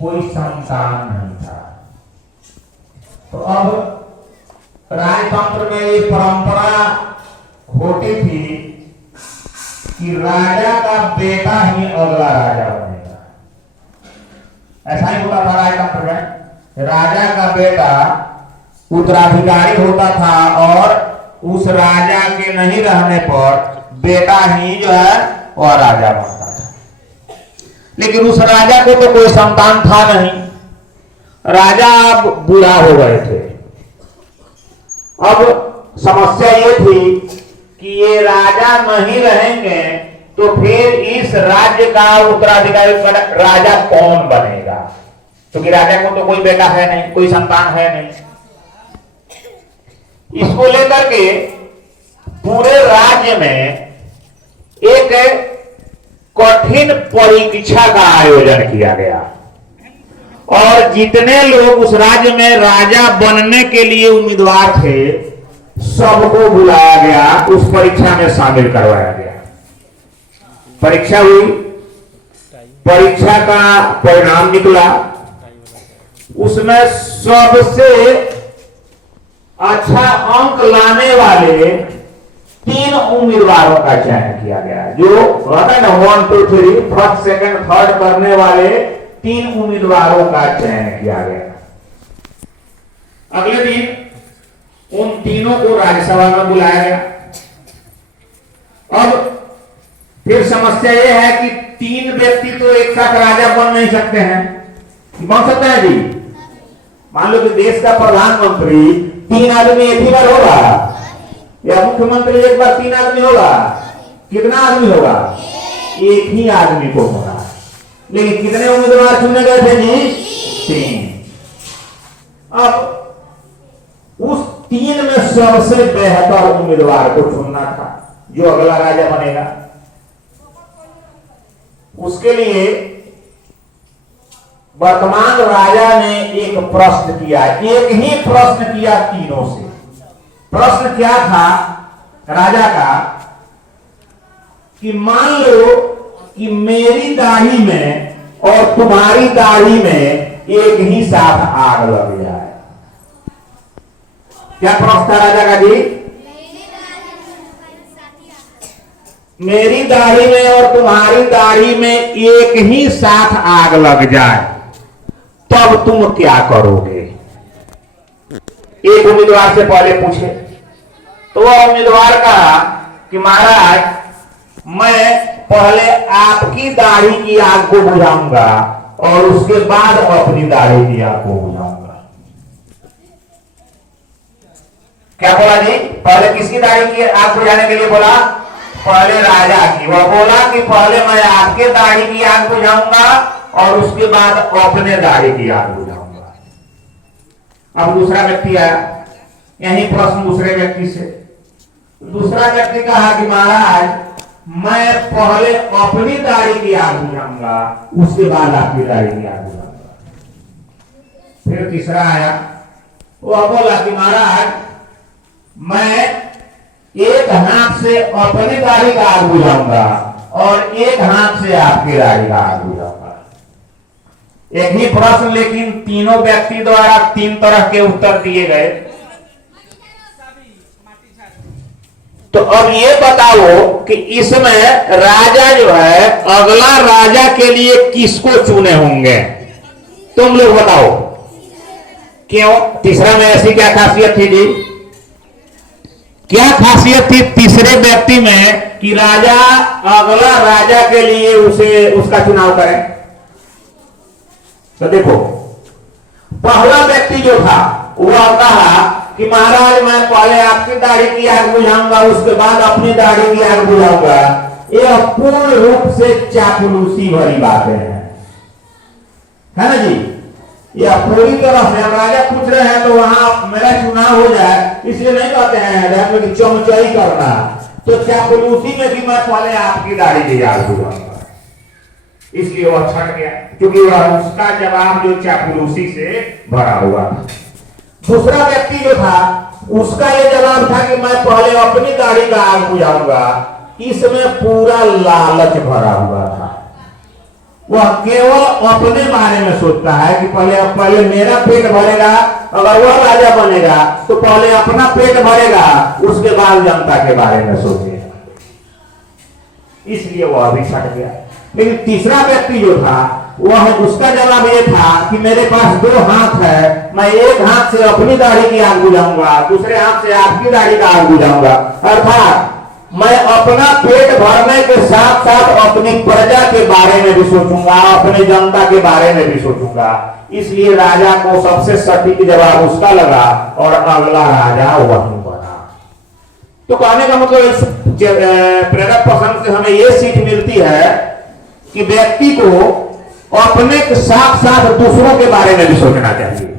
कोई संतान नहीं था। तो अब राजतंत्र में ये परंपरा होती थी कि राजा का बेटा ही अगला राजा बनेगा। ऐसा ही होता था राजतंत्र में, राजा का बेटा उत्तराधिकारी होता था और उस राजा के नहीं रहने पर बेटा ही जो है वह राजा बनता था। लेकिन उस राजा को तो कोई संतान था नहीं, राजा अब बूढ़ा हो गए थे। अब समस्या ये थी कि ये राजा नहीं रहेंगे तो फिर इस राज्य का उत्तराधिकारी राजा कौन बनेगा, क्योंकि राजा को तो कोई बेटा है नहीं, कोई संतान है नहीं। इसको लेकर के पूरे राज्य में एक कठिन परीक्षा का आयोजन किया गया और जितने लोग उस राज्य में राजा बनने के लिए उम्मीदवार थे सबको बुलाया गया, उस परीक्षा में शामिल करवाया गया। परीक्षा हुई, परीक्षा का परिणाम निकला, उसमें सबसे अच्छा अंक लाने वाले 3 उम्मीदवारों का चयन किया गया। जो होता है ना 1 2 3 फर्स्ट सेकंड थर्ड करने वाले 3 उम्मीदवारों का चयन किया गया। अगले दिन उन तीनों को राज्यसभा में बुलाया गया। अब फिर समस्या यह है कि 3 व्यक्ति तो एक साथ राजा बन नहीं सकते हैं। बन सकते हैं जी? मान लो कि देश का प्रधानमंत्री 3 आदमी एक ही बार होगा या मुख्यमंत्री एक बार 3 आदमी होगा? कितना आदमी होगा? एक ही आदमी को होगा। लेकिन कितने उम्मीदवार चुने गए थे जी? 3। अब उस 3 में सबसे बेहतर उम्मीदवार को चुनना था जो अगला राजा बनेगा। उसके लिए वर्तमान राजा ने एक प्रश्न किया, एक ही प्रश्न किया तीनों से। प्रश्न क्या था राजा का कि मान लो कि मेरी दाढ़ी में और तुम्हारी दाढ़ी में एक ही साथ आग लग जाए। क्या प्रश्न था राजा का जी? मेरी दाढ़ी में और तुम्हारी दाढ़ी में एक ही साथ आग लग जाए तब तुम क्या करोगे? एक उम्मीदवार से पहले पूछे तो वह उम्मीदवार कहा कि महाराज मैं पहले आपकी दाढ़ी की आग को बुझाऊंगा और उसके बाद अपनी दाढ़ी की आग को बुझाऊंगा। क्या बोला जी? पहले किसकी दाढ़ी की आग बुझाने के लिए बोला? पहले राजा की। वह बोला कि पहले मैं आपके दाढ़ी की आग बुझाऊंगा और उसके बाद अपने दाढ़ी की आग बुझाऊंगा। अब दूसरा व्यक्ति आया, यही प्रश्न दूसरे व्यक्ति से। दूसरा व्यक्ति कहा कि महाराज मैं पहले अपनी दाढ़ी की आग बुझाऊंगा उसके बाद आपकी दाढ़ी की आग बुझाऊंगा। फिर तीसरा आया, वह बोला कि महाराज मैं एक हाथ से अपनी दाढ़ी का आग बुझाऊंगा और एक हाथ से आपकी दाढ़ी का आग बुझाऊंगा। एक ही प्रश्न लेकिन तीनों व्यक्ति द्वारा 3 तरह के उत्तर दिए गए। तो अब ये बताओ कि इसमें राजा जो है अगला राजा के लिए किसको चुने होंगे? तुम लोग बताओ। क्यों? तीसरा में ऐसी क्या खासियत थी जी? क्या खासियत थी तीसरे व्यक्ति में कि राजा अगला राजा के लिए उसका चुनाव करें? तो देखो पहला व्यक्ति जो था वह कहा कि महाराज मैं पहले आपकी दाढ़ी की आग बुझाऊंगा उसके बाद अपनी दाढ़ी की आग बुझाऊंगा। यह पूर्ण रूप से चापलूसी भरी बातें हैं, है ना जी? या पूरी तरह से राजा पूछ रहे हैं तो वहां मेरा चुनाव हो जाए इसलिए नहीं कहते हैं कि चमचाई करना। तो चापलूसी में भी मैं पहले आपकी दाढ़ी की आग बुझाऊंगा, इसलिए वह छट गया क्योंकि वह उसका जवाब जो चापलूसी से भरा हुआ था। दूसरा व्यक्ति जो था उसका यह जवाब था कि मैं पहले अपनी दाढ़ी का आग बुझाऊंगा। इसमें पूरा लालच भरा हुआ था। वह केवल अपने बारे में सोचता है कि पहले मेरा पेट भरेगा। अगर वह राजा बनेगा तो पहले अपना पेट भरेगा, उसके बाद जनता के बारे में सोचेगा। इसलिए वह अभी छट गया। लेकिन तीसरा व्यक्ति जो था वह, उसका जवाब ये था कि मेरे पास 2 हाथ है, मैं एक हाथ से अपनी दाढ़ी की आग बुझाऊंगा, दूसरे हाथ से आपकी दाढ़ी का आग बुझाऊंगा। अर्थात मैं अपना पेट भरने के साथ साथ अपनी प्रजा के बारे में भी सोचूंगा, अपने जनता के बारे में भी सोचूंगा। इसलिए राजा को सबसे सटीक जवाब उसका लगा और अगला राजा वही बना। तो कहने का मतलब इस प्रेरक प्रसंग से हमें यह सीख मिलती है कि व्यक्ति को अपने के साथ साथ दूसरों के बारे में भी सोचना चाहिए।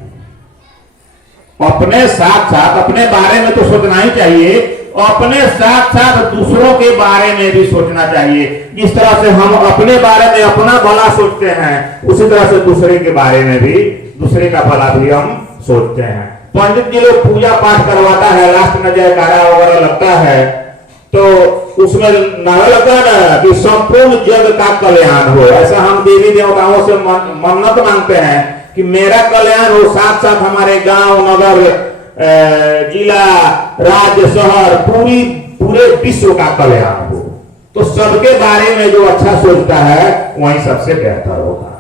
अपने साथ साथ अपने बारे में तो सोचना ही चाहिए, अपने साथ साथ दूसरों के बारे में भी सोचना चाहिए। जिस तरह से हम अपने बारे में अपना भला सोचते हैं, उसी तरह से दूसरे के बारे में भी दूसरे का भला भी हम सोचते हैं। पंडित जी लोग पूजा पाठ करवाता है, लास्ट में जयकारा वगैरह लगता है, तो उसमें नारा लगता है ना कि संपूर्ण जग का कल्याण हो। ऐसा हम देवी देवताओं से मन्नत मांगते हैं कि मेरा कल्याण हो, साथ साथ हमारे गांव, नगर, जिला, राज्य, शहर, पूरे विश्व का कल्याण हो। तो सबके बारे में जो अच्छा सोचता है वही सबसे बेहतर होगा।